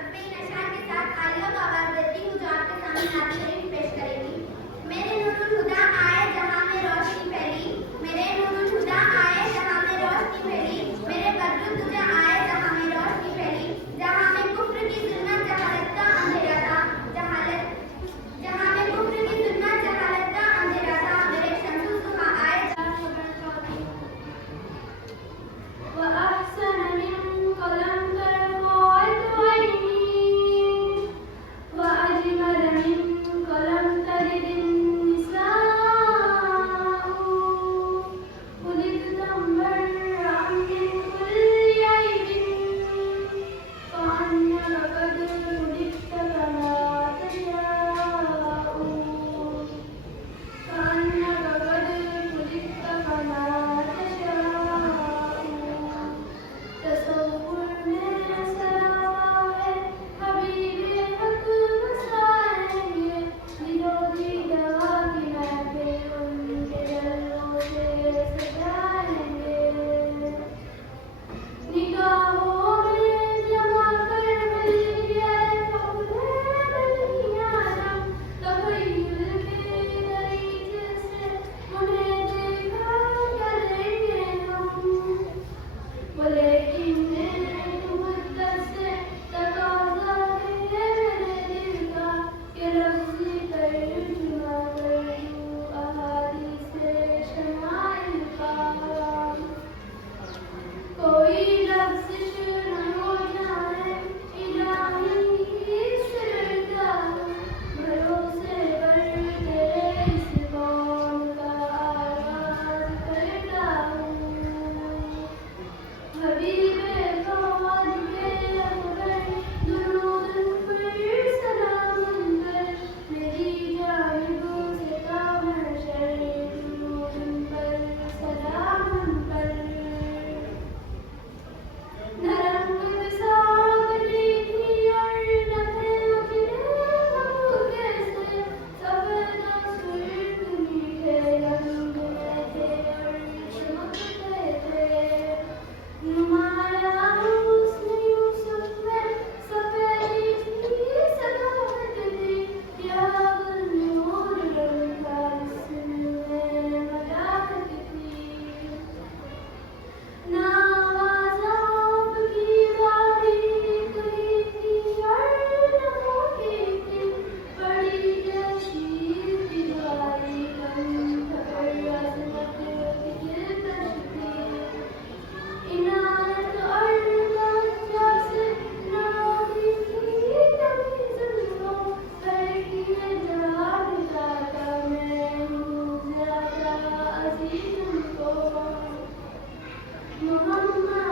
अब मैं इन अशआर के साथ आलिया को आवाज देती हूँ जो आपके सामने नात शरीफ पेश करेगी। मेरे नूरुल हुदा आए जहाँ में रोशनी फैली, मेरे नूरुल हुदा आए जहाँ में रोशनी फैली, मेरे बद्रुल तुझे आए जहाँ में रोशनी फैली, जहाँ में कुफ्र की जुल्मत जहालत का अंधेरा था, जहाँ में कुफ्र की जुल्मत जहालत का अंधेरा था, मेरे शम्सुल दुहा आए। Muhammad